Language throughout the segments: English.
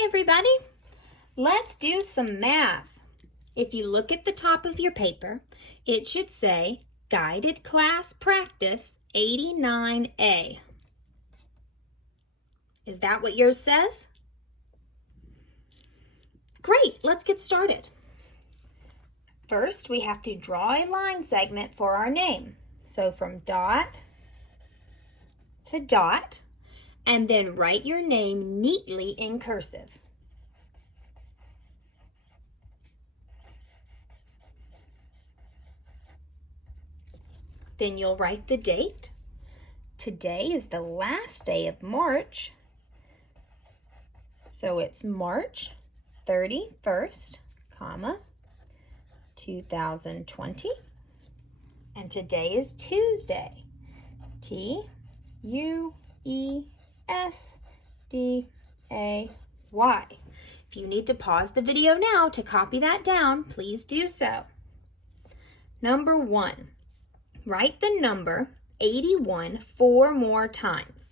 Hey everybody, let's do some math. If you look at the top of your paper, it should say Guided Class Practice 89A. Is that what yours says? Great, let's get started. First, we have to draw a line segment for our name. So from dot to dot, and then write your name neatly in cursive. Then you'll write the date. Today is the last day of March, so it's March 31st, 2020. And today is Tuesday, Tuesday. If you need to pause the video now to copy that down, please do so. Number 1. Write the number 81 4 more times.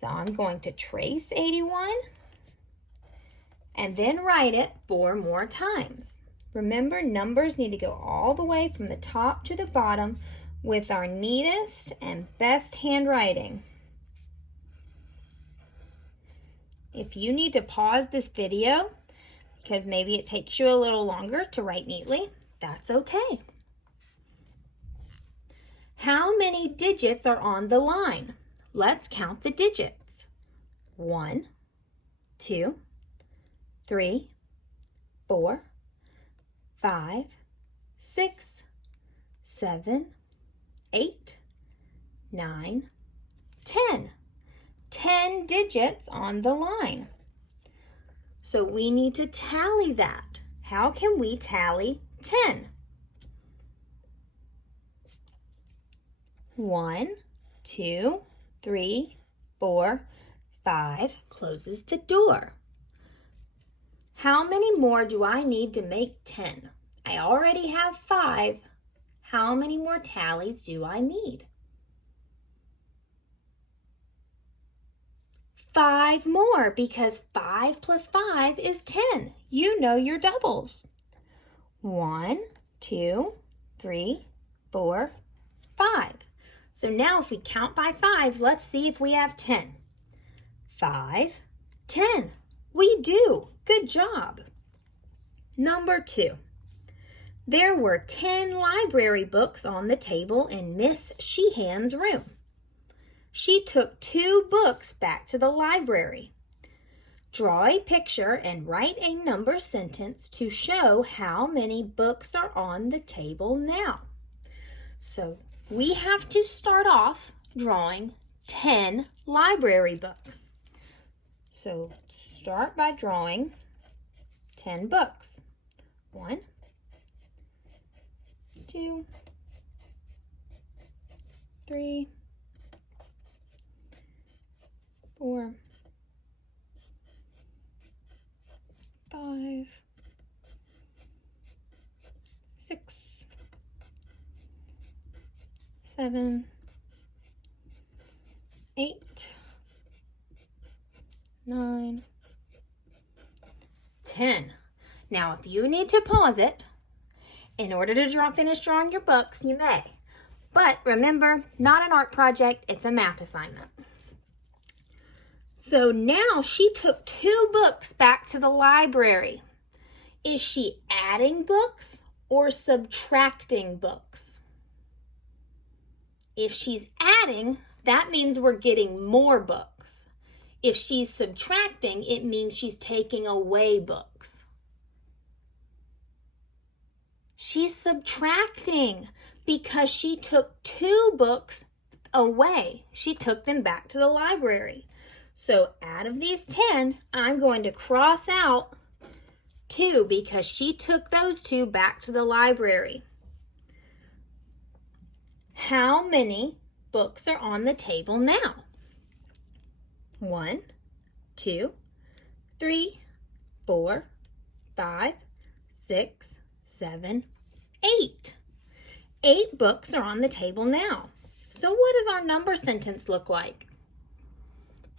So I'm going to trace 81 and then write it 4 more times. Remember, numbers need to go all the way from the top to the bottom with our neatest and best handwriting. If you need to pause this video because maybe it takes you a little longer to write neatly, that's okay. How many digits are on the line? Let's count the digits. 1, 2, 3, 4, 5, 6, 7, 8, 9, 10. 10 digits on the line. So we need to tally that. How can we tally 10? 1, 2, 3, 4, 5 closes the door. How many more do I need to make 10? I already have 5. How many more tallies do I need? 5 more, because 5 plus 5 is 10. You know your doubles. 1, 2, 3, 4, 5. So now if we count by 5s, let's see if we have 10. 5, 10. We do. Good job. Number 2. There were 10 library books on the table in Miss Sheehan's room. She took 2 books back to the library. Draw a picture and write a number sentence to show how many books are on the table now. So we have to start off drawing 10 library books. So start by drawing 10 books. 1, 2, 3, 4, 5, 6, 7, 8, 9, 10. Now, if you need to pause it in order to finish drawing your books, you may. But remember, not an art project, it's a math assignment. So now she took 2 books back to the library. Is she adding books or subtracting books? If she's adding, that means we're getting more books. If she's subtracting, it means she's taking away books. She's subtracting because she took 2 books away. She took them back to the library. So out of these 10, I'm going to cross out 2 because she took those 2 back to the library. How many books are on the table now? 1, 2, 3, 4, 5, 6, 7, 8. 8 books are on the table now. So what does our number sentence look like?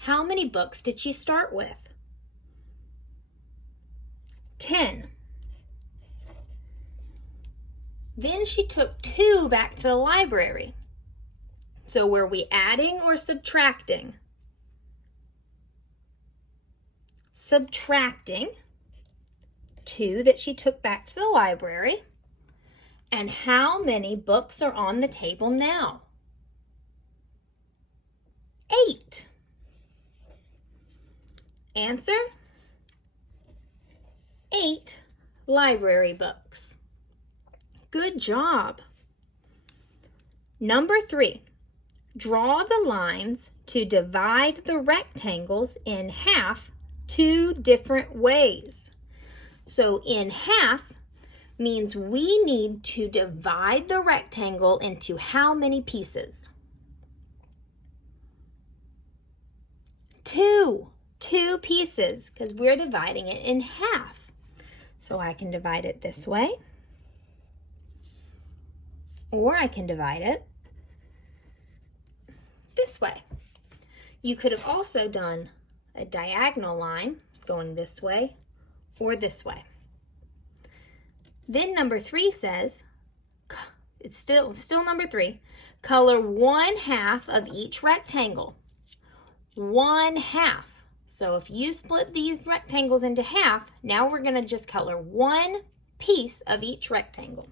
How many books did she start with? 10. Then she took 2 back to the library. So were we adding or subtracting? Subtracting 2 that she took back to the library. And how many books are on the table now? 8. Answer? 8 library books. Good job. Number 3. Draw the lines to divide the rectangles in half 2 different ways. So in half means we need to divide the rectangle into how many pieces? 2 pieces, because we're dividing it in half. So I can divide it this way, or I can divide it this way. You could have also done a diagonal line going this way or this way. Then number 3 says, it's still number 3, color 1/2 of each rectangle. 1/2. So if you split these rectangles into half, now we're going to just color 1 piece of each rectangle.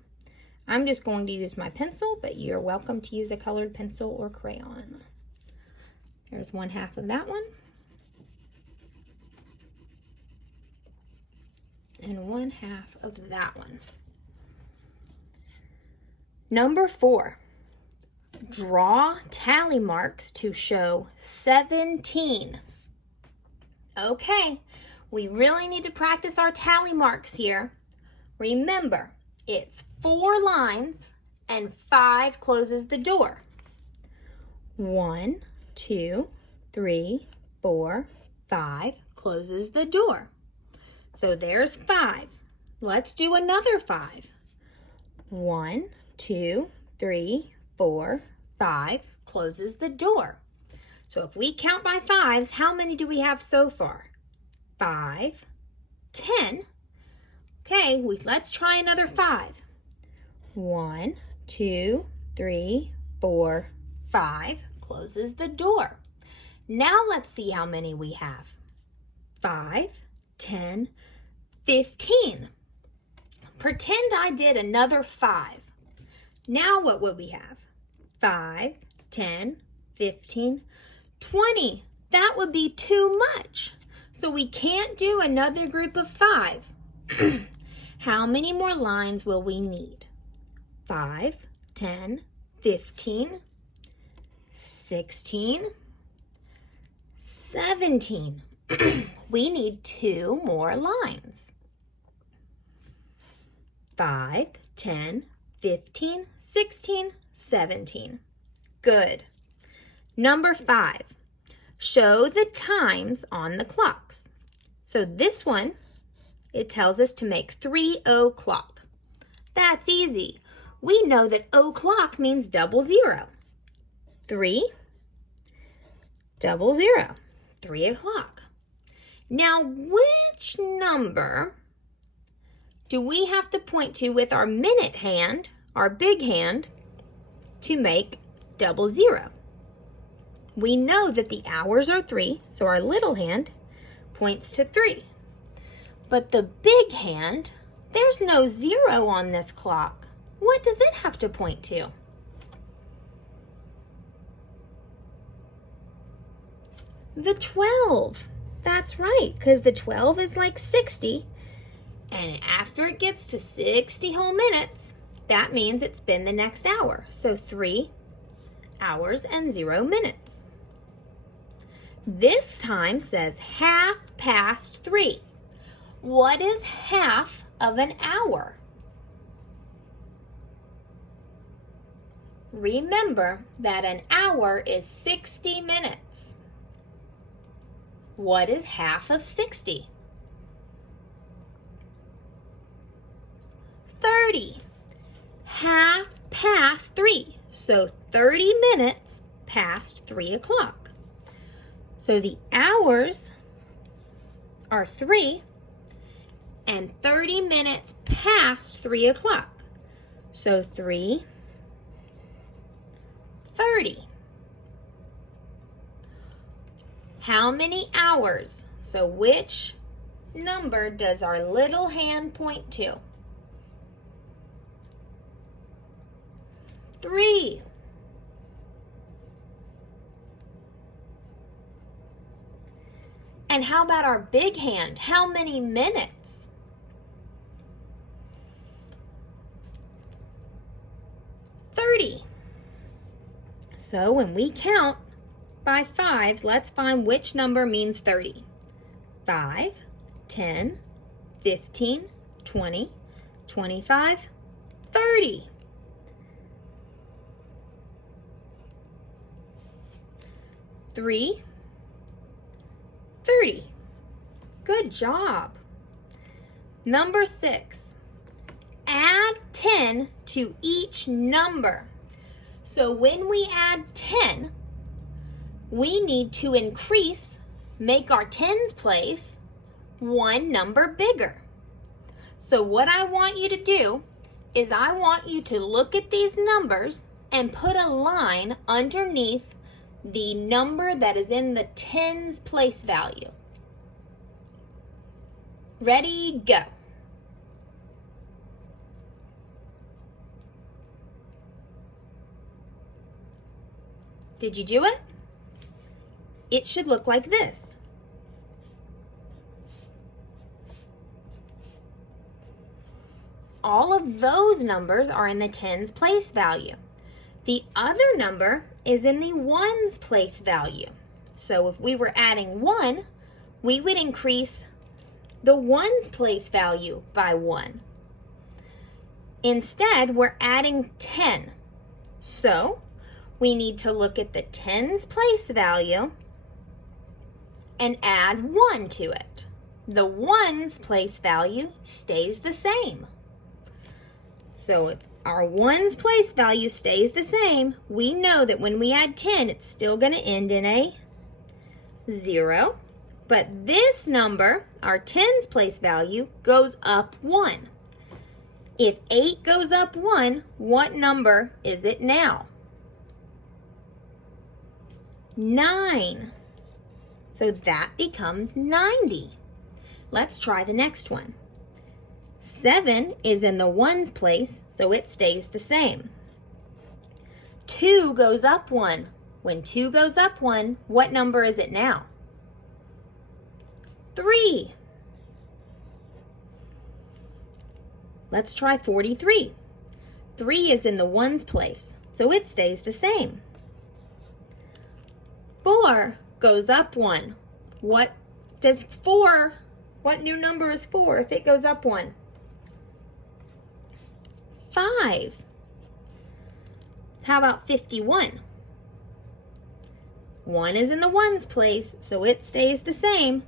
I'm just going to use my pencil, but you're welcome to use a colored pencil or crayon. There's 1/2 of that one. And 1/2 of that one. Number 4, draw tally marks to show 17. Okay, we really need to practice our tally marks here. Remember, it's 4 lines and 5 closes the door. 1, 2, 3, 4, 5 closes the door. So there's 5. Let's do another 5. 1, 2, 3, 4, 5 closes the door. So if we count by 5s, how many do we have so far? 5, 10. Okay, let's try another 5. 1, 2, 3, 4, 5 closes the door. Now let's see how many we have. 5, 10, 15. Pretend I did another 5. Now what would we have? 5, 10, 15, 20. That would be too much. So we can't do another group of 5. How many more lines will we need? 5, 10, 15, 16, 17. We need 2 more lines. 5, 10, 15, 16, 17. Good. Number 5, show the times on the clocks. So this one, it tells us to make 3 o'clock. That's easy. We know that o'clock means 00. 3, 00, 3 o'clock. Now, which number do we have to point to with our minute hand, our big hand, to make 00? We know that the hours are 3, so our little hand points to 3. But the big hand, there's no 0 on this clock. What does it have to point to? The 12. That's right, because the 12 is like 60. And after it gets to 60 whole minutes, that means it's been the next hour. So 3 hours and 0 minutes. This time says 3:30. What is half of an hour? Remember that an hour is 60 minutes. What is half of 60? 30. 3:30. So 30 minutes past 3 o'clock. So the hours are 3 and 30 minutes past 3 o'clock. So 3:30. How many hours? So which number does our little hand point to? 3. And how about our big hand? How many minutes? 30. So when we count by fives, let's find which number means 30. 5, 10, 15, 20, 25, 30. Three, 30. Good job. Number 6. Add 10 to each number. So when we add 10, we need to make our tens place one number bigger. So what I want you to do is I want you to look at these numbers and put a line underneath the number that is in the tens place value. Ready, go. Did you do it? It should look like this. All of those numbers are in the tens place value. The other number is in the ones place value. So if we were adding 1, we would increase the ones place value by 1. Instead, we're adding 10. So we need to look at the tens place value and add 1 to it. The ones place value stays the same. So if our ones place value stays the same, we know that when we add 10, it's still going to end in a 0. But this number, our tens place value, goes up 1. If 8 goes up 1, what number is it now? 9. So that becomes 90. Let's try the next one. 7 is in the ones place, so it stays the same. 2 goes up 1. When 2 goes up 1, what number is it now? 3. Let's try 43. 3 is in the ones place, so it stays the same. 4 goes up 1. What new number is 4 if it goes up 1? 5. How about 51? 1 is in the ones place, so it stays the same.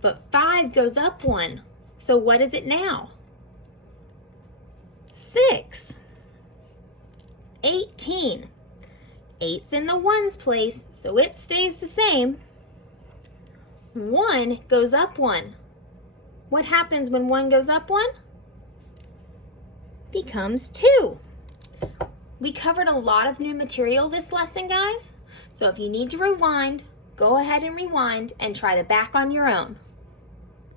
But 5 goes up 1. So what is it now? 6. 18. 8's in the ones place, so it stays the same. 1 goes up 1. What happens when 1 goes up 1? Becomes 2. We covered a lot of new material this lesson, guys. So if you need to rewind, go ahead and rewind and try the back on your own.